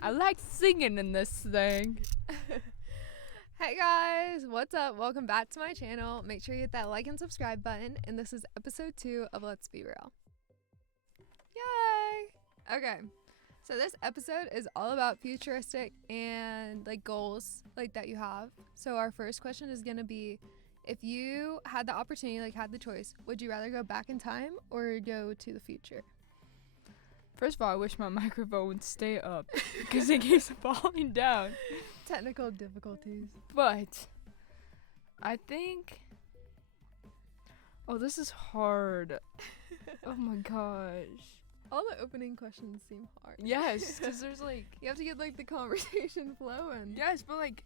I like singing in this thing. Hey guys, what's up? Welcome back to my channel. Make sure you hit that like and subscribe button. And this is episode 2 of Let's Be Real. Yay! Okay, so this episode is all about futuristic and like goals like that you have. So our first question is gonna be, if you had the opportunity, like had the choice, would you rather go back in time or go to the future? First of all, I wish my microphone would stay up because it keeps falling down. Technical difficulties. But I think. Oh, this is hard. Oh my gosh. All the opening questions seem hard. Yes, because there's like. You have to get like the conversation flowing. Yes, but like.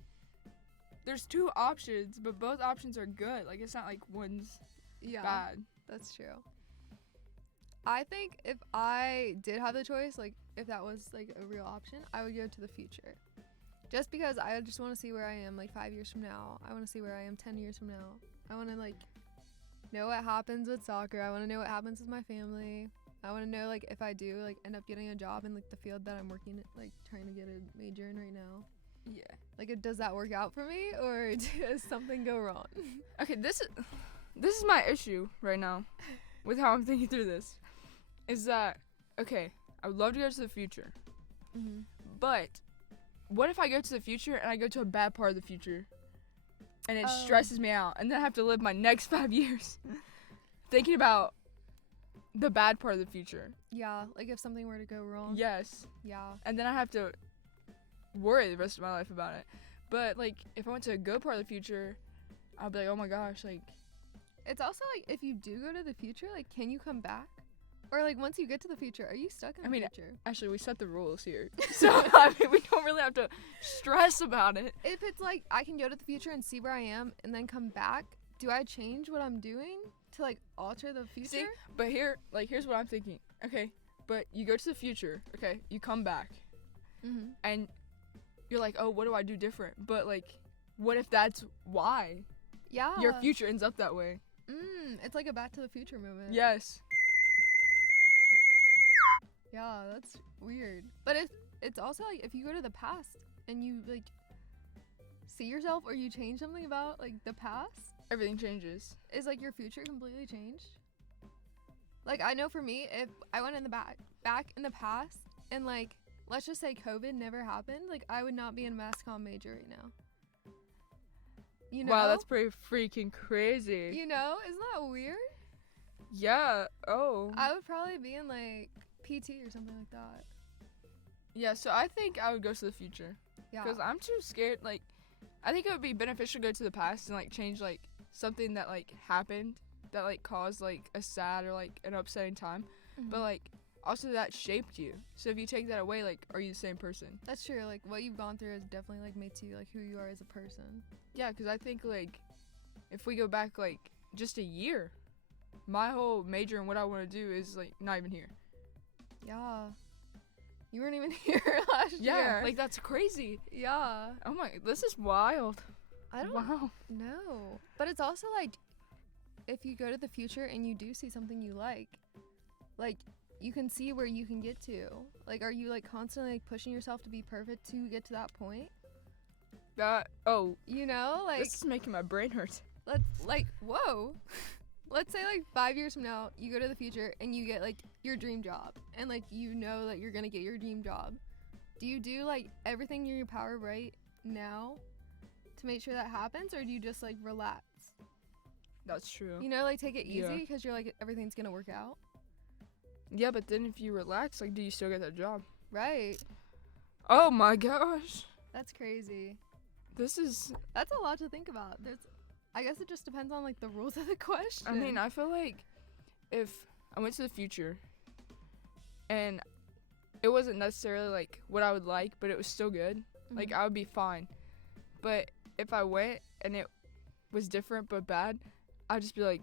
There's two options, but both options are good. Like, it's not like one's bad. That's true. I think if I did have the choice, like if that was like a real option, I would go to the future. Just because I just want to see where I am like 5 years from now. I want to see where I am 10 years from now. I want to like know what happens with soccer. I want to know what happens with my family. I want to know like if I do like end up getting a job in like the field that I'm working in, like trying to get a major in right now. Yeah. Like, does that work out for me or does something go wrong? Okay, this is my issue right now with how I'm thinking through this. Is that, okay, I would love to go to the future. Mm-hmm. But what if I go to the future and I go to a bad part of the future and it stresses me out and then I have to live my next 5 years thinking about the bad part of the future? Yeah, like if something were to go wrong. Yes. Yeah. And then I have to worry the rest of my life about it. But like if I went to a good part of the future, I'll be like, oh my gosh, like. It's also like if you do go to the future, like can you come back? Or like once you get to the future, are you stuck in the future? Actually, we set the rules here. So, I mean, we don't really have to stress about it. If it's like I can go to the future and see where I am and then come back, do I change what I'm doing to like alter the future? See, but here's what I'm thinking. Okay, but you go to the future, okay? You come back. Mm-hmm. And you're like, oh, what do I do different? But like, what if that's why? Yeah. Your future ends up that way. It's like a Back to the Future moment. Yes. Yeah, that's weird. But it's also like if you go to the past and you like see yourself or you change something about like the past, Everything changes. is like your future completely changed? Like I know for me, if I went in the back in the past and like let's just say COVID never happened, like I would not be in a mass comm major right now. You know? Wow, that's pretty freaking crazy. You know, isn't that weird? Yeah. Oh. I would probably be in like PT or something like that. Yeah, so I think I would go to the future. Yeah. Because I'm too scared. Like, I think it would be beneficial to go to the past and, like, change, like, something that, like, happened that, like, caused, like, a sad or, like, an upsetting time. Mhm. But, like, also that shaped you. So if you take that away, like, are you the same person? That's true. Like what you've gone through has definitely like made you like who you are as a person. Yeah, because I think, like, if we go back, like, just a year, my whole major and what I want to do is, like, not even here. Yeah. You weren't even here last Yeah, year. like, that's crazy. Yeah. Oh, my, this is wild. I don't Wow. know. But it's also like if you go to the future and you do see something you like you can see where you can get to. Like are you like constantly like pushing yourself to be perfect to get to that point? You know, like This is making my brain hurt. whoa. Let's say like 5 years from now you go to the future and you get like your dream job and like you know that you're gonna get your dream job. Do you do like everything in your power right now to make sure that happens, or do you just like relax? That's true. You know, like take it Yeah. easy because you're like everything's gonna work out. Yeah, but then if you relax, like, do you still get that job? Right. Oh my gosh. That's crazy. This is, That's a lot to think about. I guess it just depends on like the rules of the question. I mean, I feel like if I went to the future and it wasn't necessarily like what I would like, but it was still good, like, Mhm. I would be fine. But if I went and it was different but bad, I'd just be like,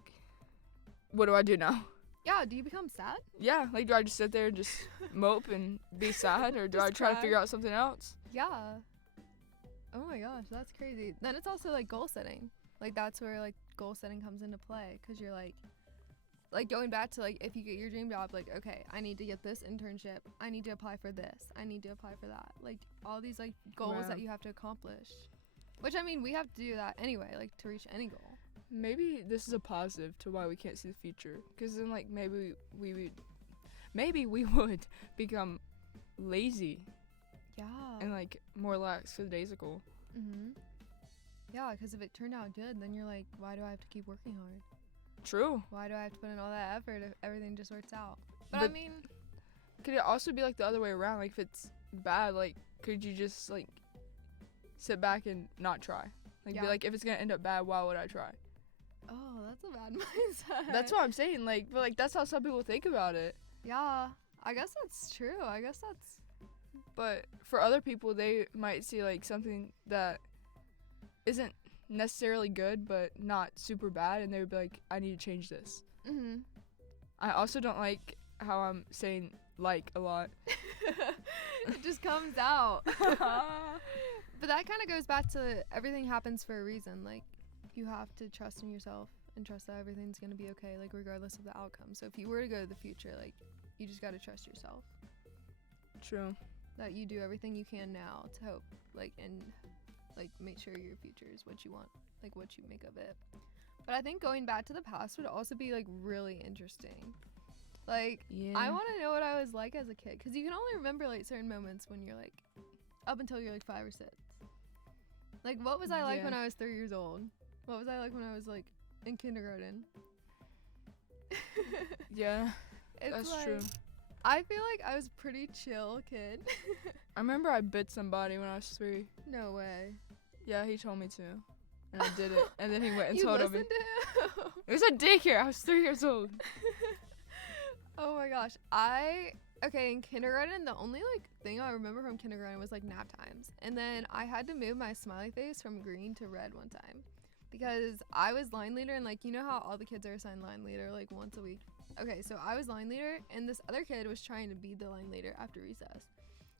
what do I do now? Yeah, do you become sad? Yeah, like, do I just sit there and just mope and be sad, or do I Just try to cry. figure out something else? Yeah. Oh my gosh, that's crazy. Then it's also like goal setting. Like that's where like goal setting comes into play because you're like, like going back to like if you get your dream job, like okay, I need to get this internship, I need to apply for this, I need to apply for that, like all these like goals Wow. that you have to accomplish, which I mean we have to do that anyway, like to reach any goal. Maybe this is a positive to why we can't see the future, because then like maybe we would become lazy Yeah. and like more lackadaisical. Yeah, because if it turned out good, then you're like, why do I have to keep working hard? True. Why do I have to put in all that effort if everything just works out? But I mean, could it also be like the other way around? Like if it's bad, like could you just like sit back and not try? Like Yeah. be like, if it's gonna end up bad, why would I try? oh, that's a bad mindset. That's what I'm saying. Like, but like that's how some people think about it. Yeah, I guess that's true. I guess that's. But for other people, they might see like something that isn't necessarily good, but not super bad, and they would be like, I need to change this. I also don't like how I'm saying like a lot. It just comes out. But that kind of goes back to everything happens for a reason. Like, you have to trust in yourself and trust that everything's going to be okay, like, regardless of the outcome. So if you were to go to the future, like, you just got to trust yourself. True. That you do everything you can now to hope, like, and, like, make sure your future is what you want, like, what you make of it. But I think going back to the past would also be, like, really interesting. Like, Yeah. I want to know what I was like as a kid, because you can only remember, like, certain moments when you're, like, up until you're, like, 5 or 6. Like, what was I like Yeah. when I was 3 years old? What was I like when I was, like, in kindergarten? Yeah, It's that's like, true. I feel like I was a pretty chill kid. I remember I bit somebody when I was 3. No way. Yeah, he told me to. And I did it. And then he went and You told listened him. to him? It was at daycare. I was 3 years old. Oh my gosh. Okay, in kindergarten, the only like thing I remember from kindergarten was like nap times. And then I had to move my smiley face from green to red one time because I was line leader, and like, you know how all the kids are assigned line leader like once a week. Okay, so I was line leader, and this other kid was trying to be the line leader after recess.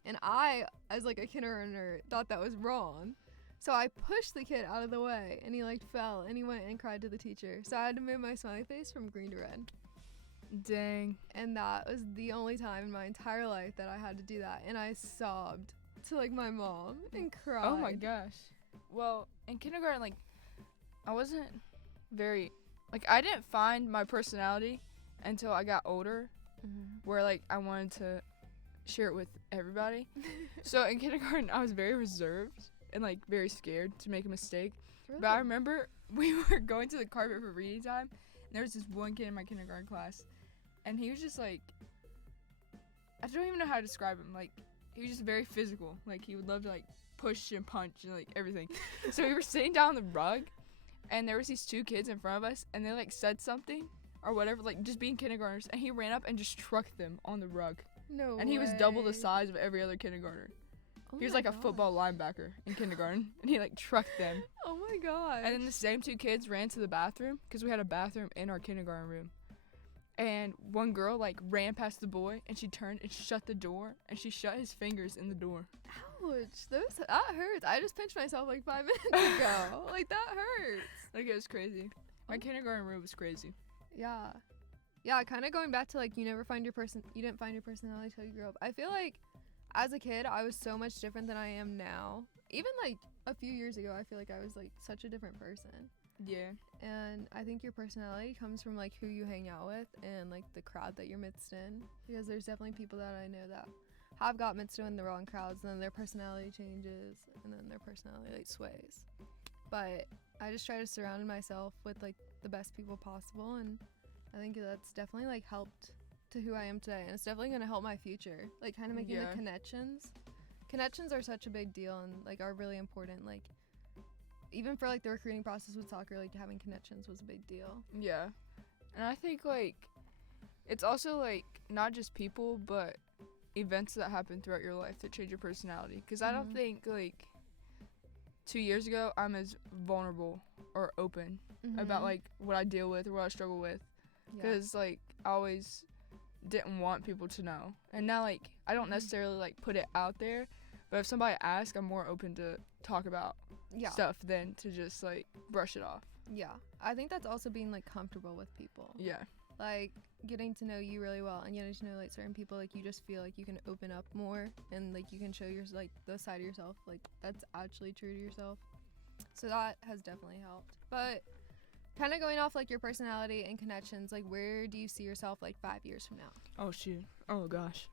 And I, as like a kindergartner, thought that was wrong. So I pushed the kid out of the way, and he like fell, and he went and cried to the teacher. So I had to move my smiley face from green to red. Dang. And that was the only time in my entire life that I had to do that. And I sobbed to like my mom and cried. Oh my gosh. Well, in kindergarten, like, I wasn't very, like, I didn't find my personality until I got older, where like I wanted to share it with everybody. So in kindergarten, I was very reserved and like very scared to make a mistake. Really? But I remember we were going to the carpet for reading time, and there was this one kid in my kindergarten class, and he was just like, I don't even know how to describe him. Like, he was just very physical. Like, he would love to like push and punch and like everything. So we were sitting down on the rug, and there was these 2 kids in front of us, and they like said something or whatever, like just being kindergartners, and he ran up and just trucked them on the rug. No And he was double the way. size of every other kindergartner. Oh He was my like a gosh. football linebacker in kindergarten, and he like trucked them. Oh my god. And then the same 2 kids ran to the bathroom, because we had a bathroom in our kindergarten room. And one girl like ran past the boy, and she turned and shut the door, and she shut his fingers in the door. Ouch. That hurts. I just pinched myself like 5 minutes ago. Like, that hurts. Like, it was crazy. My Oh. kindergarten room was crazy. Yeah. Yeah, kind of going back to like you didn't find your personality till you grew up. I feel like as a kid I was so much different than I am now. Even like a few years ago I feel like I was like such a different person. Yeah. And I think your personality comes from like who you hang out with and like the crowd that you're midst in, because there's definitely people that I know that have got midst in the wrong crowds, and then their personality changes, and then their personality like sways. But I just try to surround myself with like the best people possible, and I think that's definitely like helped to who I am today, and it's definitely going to help my future, like kind of making Yeah. the connections are such a big deal and like are really important. Like even for like the recruiting process with soccer, like having connections was a big deal. Yeah. And I think like it's also like not just people, but events that happen throughout your life that change your personality. Because I don't Mhm. think like 2 years ago I'm as vulnerable or open about like what I deal with or what I struggle with, Yeah. because like I always didn't want people to know. And now like I don't necessarily like put it out there, but if somebody asks, I'm more open to talk about Yeah. stuff than to just like brush it off. Yeah. I think that's also being like comfortable with people. Yeah. like getting to know you really well and getting to know like certain people, like you just feel like you can open up more and like you can show your like the side of yourself like that's actually true to yourself. So that has definitely helped. But kind of going off like your personality and connections, like where do you see yourself like 5 years from now? Oh shoot. Oh gosh.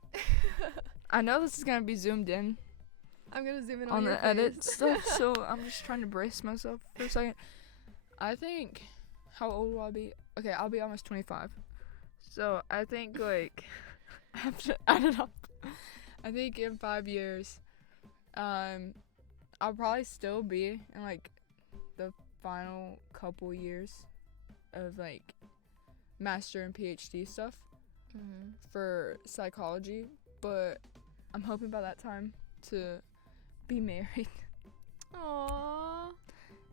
I know this is gonna be zoomed in I'm gonna zoom in on your the face. edit stuff, so I'm just trying to brace myself for a second. I think, how old will I be? Okay, I'll be almost 25. So I think like I have to add it up. I think in 5 years, I'll probably still be in like the final couple years of like master and PhD stuff for psychology, but I'm hoping by that time to be married Aww.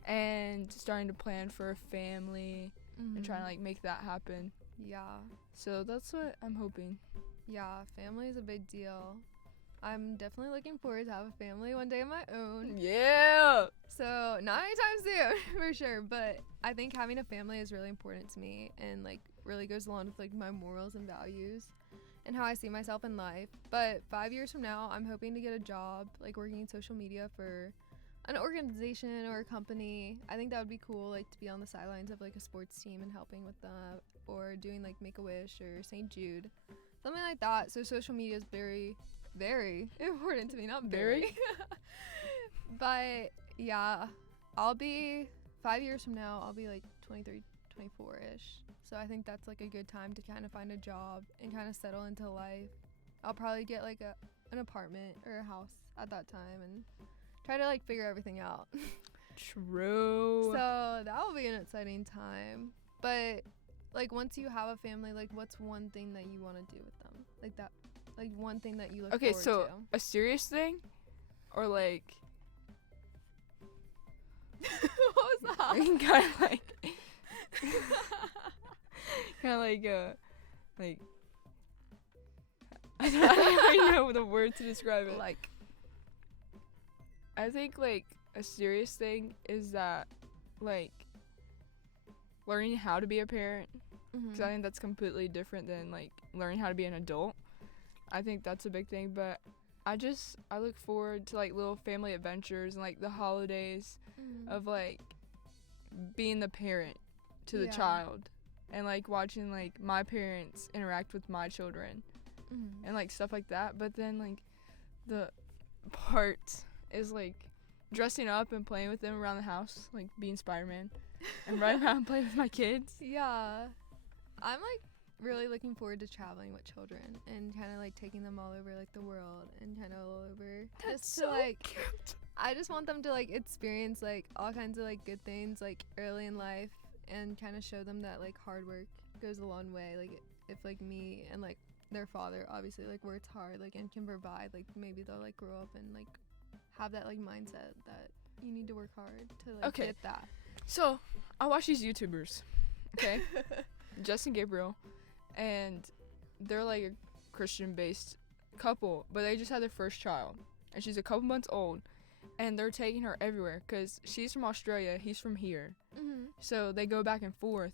and starting to plan for a family and trying to like make that happen. Yeah. So that's what I'm hoping. Yeah, family is a big deal. I'm definitely looking forward to have a family one day of my own. Yeah. So not anytime soon, for sure. But I think having a family is really important to me and like really goes along with like my morals and values and how I see myself in life. But 5 years from now, I'm hoping to get a job like working in social media for an organization or a company. I think that would be cool, like to be on the sidelines of like a sports team and helping with that, or doing like Make-A-Wish or St. Jude, something like that. So social media is very, very important to me. Not very. But yeah, I'll be 5 years from now, I'll be like 23, 24-ish. So I think that's like a good time to kind of find a job and kind of settle into life. I'll probably get like an apartment or a house at that time and try to like figure everything out. True. So that will be an exciting time. But like once you have a family, like what's one thing that you want to do with them? Like that, like one thing that you look Okay, forward so to. a serious thing, or like What was that? kind of like like I don't even know the word to describe it. Like, I think like a serious thing is that like learning how to be a parent, because I think that's completely different than like learning how to be an adult. I think that's a big thing, but I look forward to like little family adventures and like the holidays of like being the parent to the child and like watching like my parents interact with my children and like stuff like that. But then like the part is like dressing up and playing with them around the house, like being Spider-Man and running around and playing with my kids. Yeah. I'm like really looking forward to traveling with children and kind of like taking them all over like the world and kind of all over. That's just to so like cute. I just want them to like experience like all kinds of like good things like early in life and kind of show them that like hard work goes a long way. Like if like me and like their father obviously like works hard like and can provide, like maybe they'll like grow up and like have that like mindset that you need to work hard to like get that. So I watch these YouTubers, okay? Justin Gabriel, and they're like a Christian-based couple, but they just had their first child, and she's a couple months old, and they're taking her everywhere because she's from Australia, he's from here, so they go back and forth.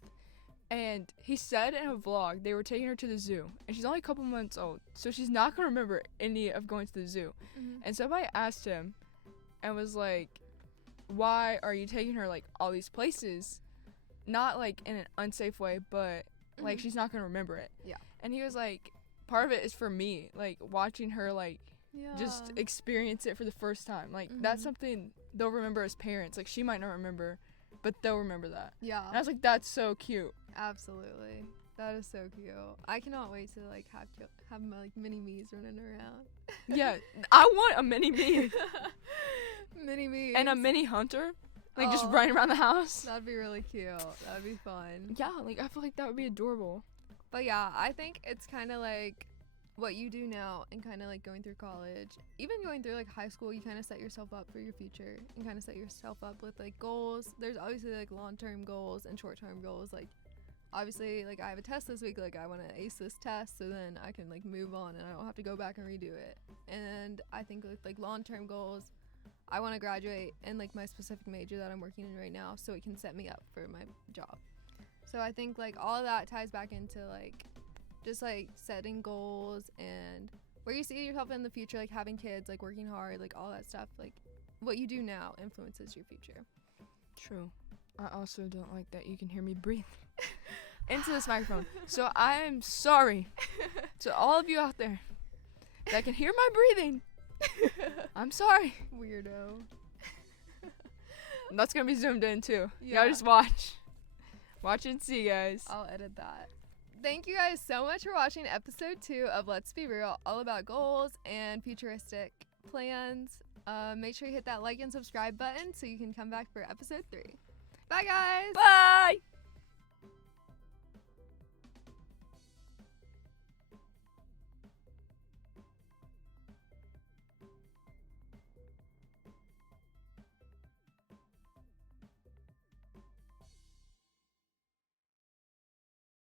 And he said in a vlog they were taking her to the zoo, and she's only a couple months old, so she's not gonna remember any of going to the zoo. And somebody asked him and was like, why are you taking her like all these places, not like in an unsafe way, but like she's not gonna remember it. And he was like, part of it is for me, like watching her like just experience it for the first time, like that's something they'll remember as parents. Like she might not remember, but they'll remember that. And I was like, that's so cute. Absolutely. That is so cute. I cannot wait to like have my like mini me's running around. Yeah, I want a mini me. Mini me's. And a mini hunter, like just running around the house. That'd be really cute. That'd be fun. Yeah, like I feel like that would be adorable. But yeah, I think it's kind of like what you do now and kind of like going through college, even going through like high school, you kind of set yourself up for your future and kind of set yourself up with like goals. There's obviously like long-term goals and short-term goals. Like obviously like I have a test this week, like I want to ace this test so then I can like move on and I don't have to go back and redo it. And I think with like long-term goals, I want to graduate in like my specific major that I'm working in right now so it can set me up for my job. So I think like all of that ties back into like just like setting goals and where you see yourself in the future, like having kids, like working hard, like all that stuff. Like what you do now influences your future. True. I also don't like that you can hear me breathe into this microphone. So I am sorry to all of you out there that can hear my breathing. I'm sorry. Weirdo. That's gonna be zoomed in too. Yeah. Y'all just watch. Watch and see, guys. I'll edit that. Thank you guys so much for watching episode 2 of Let's Be Real, all about goals and futuristic plans. Make sure you hit that like and subscribe button so you can come back for episode 3. Bye, guys. Bye.